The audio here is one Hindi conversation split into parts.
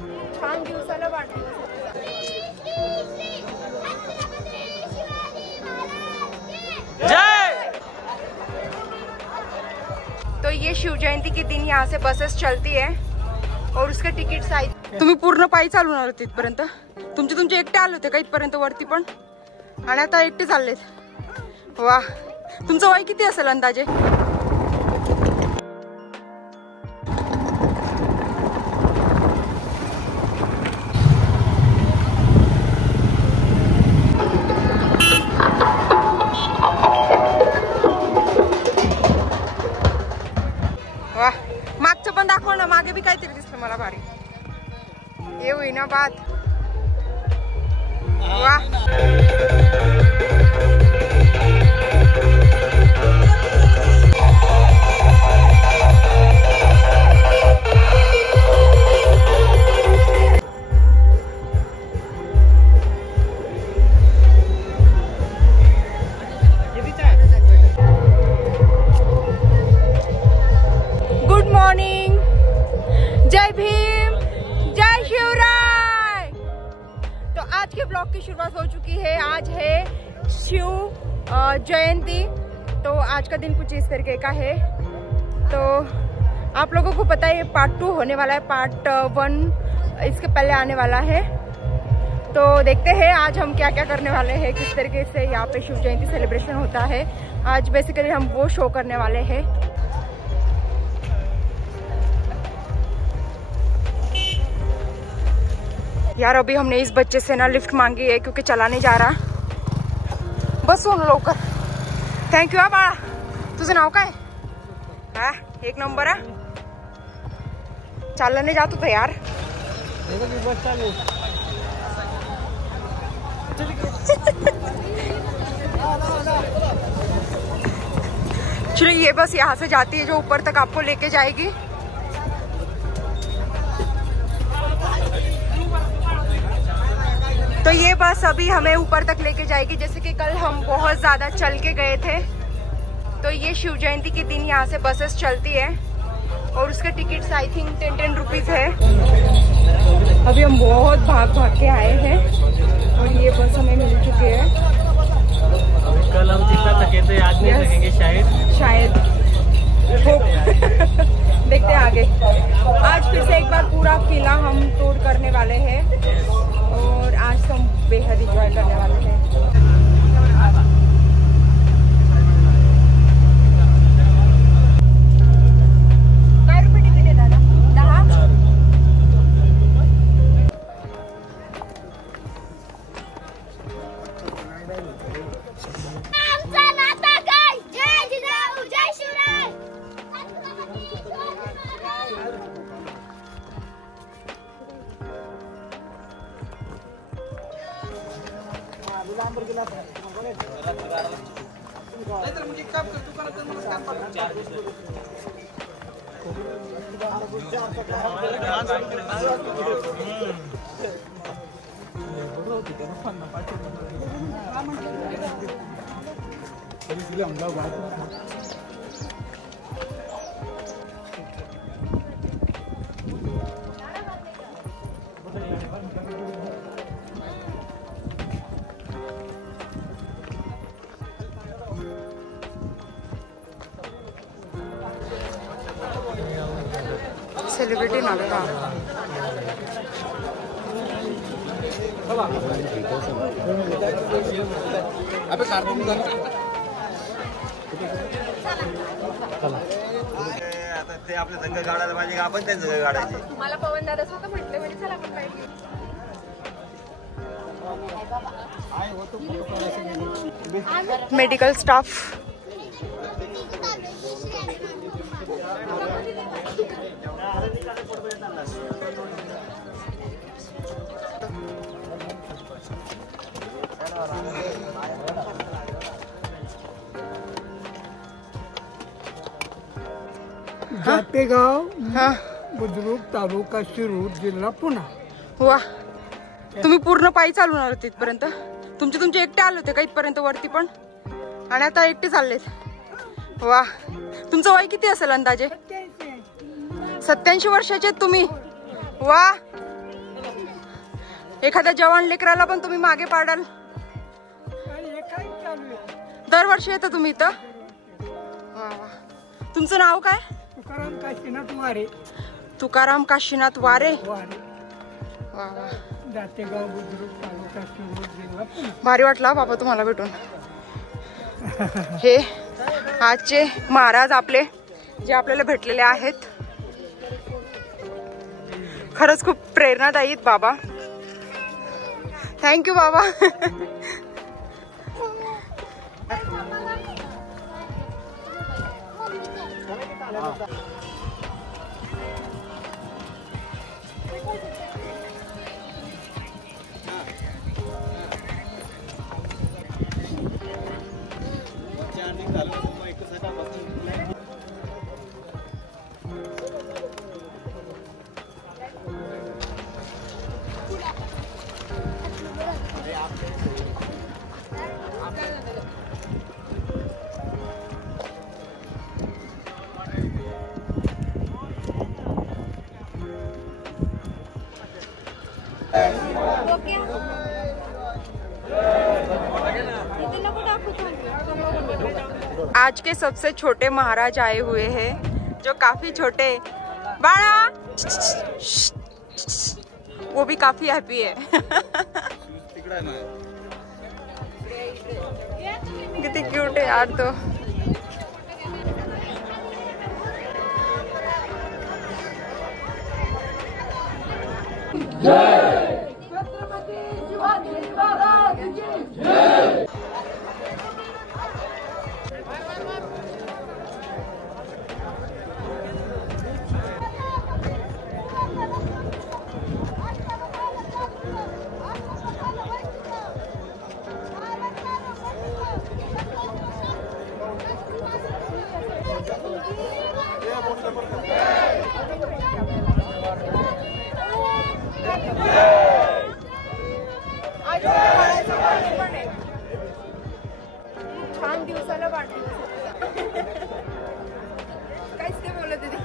छान दिवसाला वाटलं। तो ये शिव जयंती के दिन यहाँ से बसेस चलती है और उसके तिकीट आहेत। तुम्ही पूर्ण पायी चालून आलो तिथपर्यंत? तुमचे एकटे आले होते का इथपर्यंत वरती पण? आणि आता एकटे चाललेत। वा, तुमचं वय किती असेल अंदाजे? वा, मागचं पण दाखव ना, मागे बी काहीतरी दिसलं मला भारी। ये हुई ना बात। वा, गुड मॉर्निंग, जय भीम, जय शिवराय। तो आज के ब्लॉग की शुरुआत हो चुकी है। आज है शिव जयंती। तो आज का दिन कुछ इस तरीके का है। तो आप लोगों को पता है पार्ट 2 होने वाला है, पार्ट 1 इसके पहले आने वाला है। तो देखते हैं आज हम क्या क्या करने वाले हैं, किस तरीके से यहाँ पे शिव जयंती सेलिब्रेशन होता है। आज बेसिकली हम वो शो करने वाले हैं। यार अभी हमने इस बच्चे से ना लिफ्ट मांगी है क्योंकि चला नहीं जा रहा। बस सुन लवकर। Thank you. बाळा, तुझं नाव काय? हा, एक नंबर आहे। चाललं नाही जात होतं यार। चलो, ये बस यहाँ से जाती है जो ऊपर तक आपको लेके जाएगी। तो ये बस अभी हमें ऊपर तक लेके जाएगी। जैसे कि कल हम बहुत ज्यादा चल के गए थे। तो ये शिव जयंती के दिन यहाँ से बसेस चलती है और उसके टिकट्स आई थिंक 10 रुपीज है। अभी हम बहुत भाग के आए हैं और ये बस हमें मिल चुकी है। कल हम जितना थके थे आज नहीं थकेंगे शायद देखते हैं आगे। आज फिर से एक बार पूरा किला हम टूर करने वाले हैं और आज तो हम बेहद इंजॉय करने वाले हैं। काय रुपये तिकीट आहे दादा? 10। सेलिब्रिटी ना बेटा। अबे कार्टून आता ते आपले संघ काढायला पाहिजे का आपण त्यांचं संघ काढायचे? मला पवन दादा स्वतः म्हटले म्हणजे चला आपण पाहिजे। मेडिकल स्टाफ जातेगाव बुद्रुक तालुका शिरूर जिल्हा पुणे। वा, तुम्ही पूर्ण पायी चालून आलो तिथपर्यंत? तुमचे एकटे आले होते का इथपर्यंत वरती पण? आणि आता एकटे चाललेत। वा, तुमचं वय किती असेल अंदाजे? 87 वर्षाचे तुम्ही? वा, एखाद्या जवान लेकराला पण तुम्ही मागे पाडाल. दरवर्षी येतं तुम्ही इथं. वा वा. तुमचं नाव काय? तुकाराम काशीनाथ वारे. तुकाराम काशीनाथ वारे. वा वा. जातेगाव बुद्रुक तालुका शिरूर जिल्हा पुणे. भारी वाटला बाबा तुम्हाला भेटून. हे आजचे महाराज आपले जे आपल्याला भेटलेले आहेत, खरंच खूप प्रेरणादायी आहेत बाबा. थँक्यू बाबा. आज के सबसे छोटे महाराज आए हुए हैं, जो काफी छोटे. बाळा वो भी काफी हैप्पी है. कितनी क्यूट है यार. तो छान दिवसाला काहीच ते बोलत होते.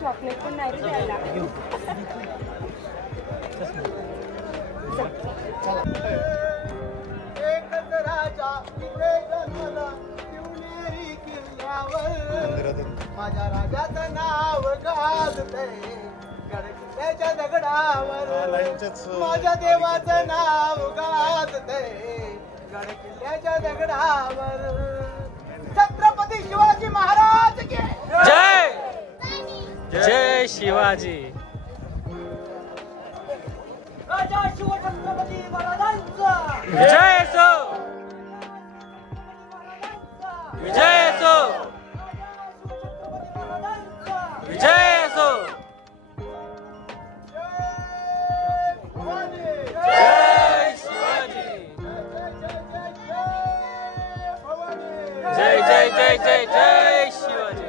चॉकलेट पण नाही रे द्यायला. माझ्या राजाचं नाव गाजतंय गडकिल्ल्याच्या दगडावर. माझ्या देवाचं नाव गाजतंय गडकिल्ल्याच्या दगडावर. छत्रपती शिवाजी महाराज की जय. जय शिवाजी. राजा शिवछत्रपती महाराजांचा विजय असो. विजय असो. विजय असो. जय शिवाजी. जय जय जय जय जय शिवाजी.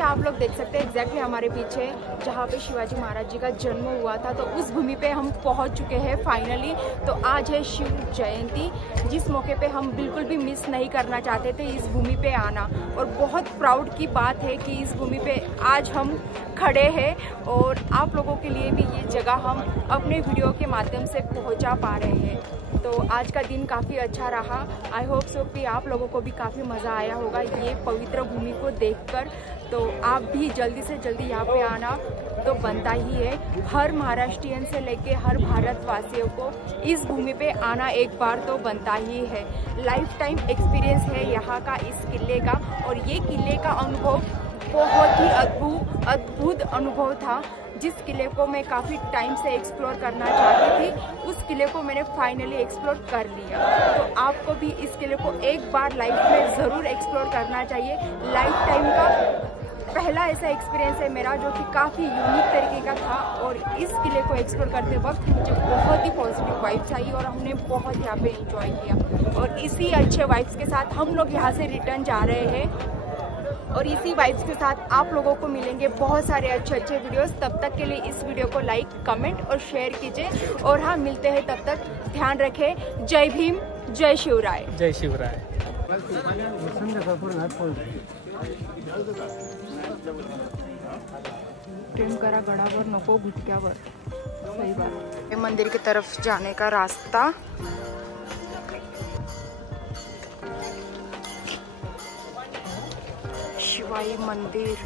आप लोग देख सकते हैं एग्जैक्टली हमारे पीछे जहाँ पे शिवाजी महाराज जी का जन्म हुआ था, तो उस भूमि पे हम पहुँच चुके हैं फाइनली। तो आज है शिव जयंती, जिस मौके पे हम बिल्कुल भी मिस नहीं करना चाहते थे इस भूमि पे आना, और बहुत प्राउड की बात है कि इस भूमि पे आज हम खड़े हैं और आप लोगों के लिए भी ये जगह हम अपने वीडियो के माध्यम से पहुँचा पा रहे हैं। तो आज का दिन काफ़ी अच्छा रहा। आई होप सो कि आप लोगों को भी काफ़ी मज़ा आया होगा ये पवित्र भूमि को देखकर। तो आप भी जल्दी से जल्दी यहाँ पे आना तो बनता ही है। हर महाराष्ट्रियन से लेके हर भारतवासियों को इस भूमि पे आना एक बार तो बनता ही है। लाइफ टाइम एक्सपीरियंस है यहाँ का इस किले का, और ये किले का अनुभव बहुत ही अद्भुत अनुभव था। जिस किले को मैं काफ़ी टाइम से एक्सप्लोर करना चाहती थी, उस किले को मैंने फाइनली एक्सप्लोर कर लिया। तो आपको भी इस किले को एक बार लाइफ में ज़रूर एक्सप्लोर करना चाहिए। लाइफ टाइम का पहला ऐसा एक्सपीरियंस है मेरा जो कि काफ़ी यूनिक तरीके का था, और इस किले को एक्सप्लोर करते वक्त मुझे बहुत ही पॉजिटिव वाइब्स आई और हमने बहुत यहाँ पे एंजॉय किया। और इसी अच्छे वाइब्स के साथ हम लोग यहाँ से रिटर्न जा रहे हैं, और इसी वाइब्स के साथ आप लोगों को मिलेंगे बहुत सारे अच्छे अच्छे वीडियोस। तब तक के लिए इस वीडियो को लाइक, कमेंट और शेयर कीजिए, और हाँ, मिलते हैं तब तक। ध्यान रखें। जय भीम, जय शिवराय। जय शिवराय। प्रेम करा गडावर नको गुटक्यावर। सही बात। मंदिर की तरफ जाने का रास्ता। शिवाई मंदिर।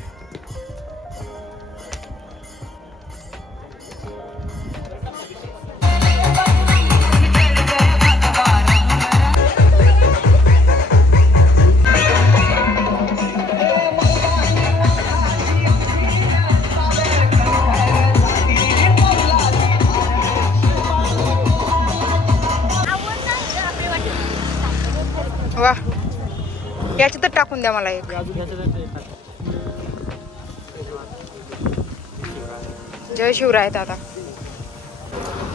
वाह, याच्यात टाकून द्या मला एक। जय शिवराय दादा।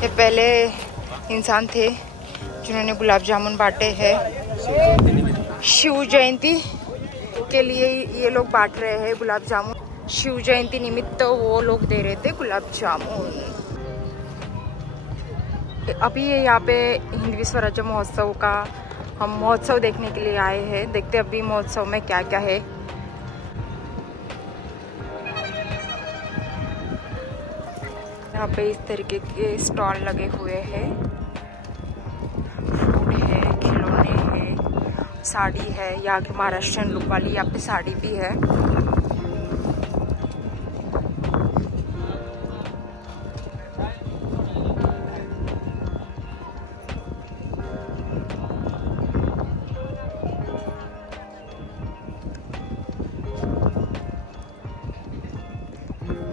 ये पहले इंसान थे जिन्होंने गुलाब जामुन बांटे हैं। शिव जयंती के लिए ये लोग बांट रहे हैं गुलाब जामुन। शिव जयंती निमित्त वो लोग दे रहे थे गुलाब जामुन। अभी यहाँ पे हिंदवी स्वराज्य महोत्सव का हम महोत्सव देखने के लिए आए हैं। देखते अभी महोत्सव में क्या क्या है। यहाँ पे इस तरीके के स्टॉल लगे हुए हैं। फूड है, खिलौने हैं, साड़ी है। यहाँ की महाराष्ट्रियन लुक वाली यहाँ पे साड़ी भी है।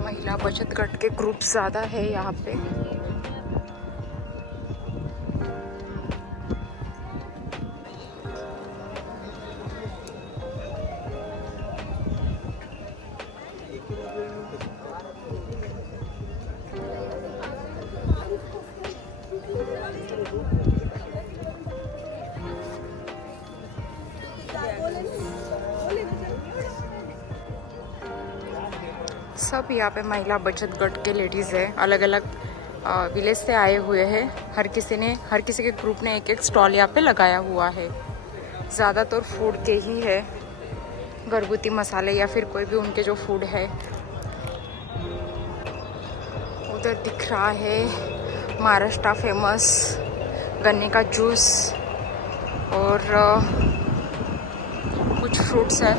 महिला बचत गट के ग्रुप ज्यादा है यहाँ पे। सब यहाँ पे महिला बचत गट के लेडीज है। अलग अलग विलेज से आए हुए हैं। हर किसी के ग्रुप ने एक एक स्टॉल यहाँ पे लगाया हुआ है। ज़्यादातर फूड के ही है, घरगुती मसाले या फिर कोई भी उनके जो फूड है। उधर दिख रहा है महाराष्ट्र फेमस गन्ने का जूस और कुछ फ्रूट्स है।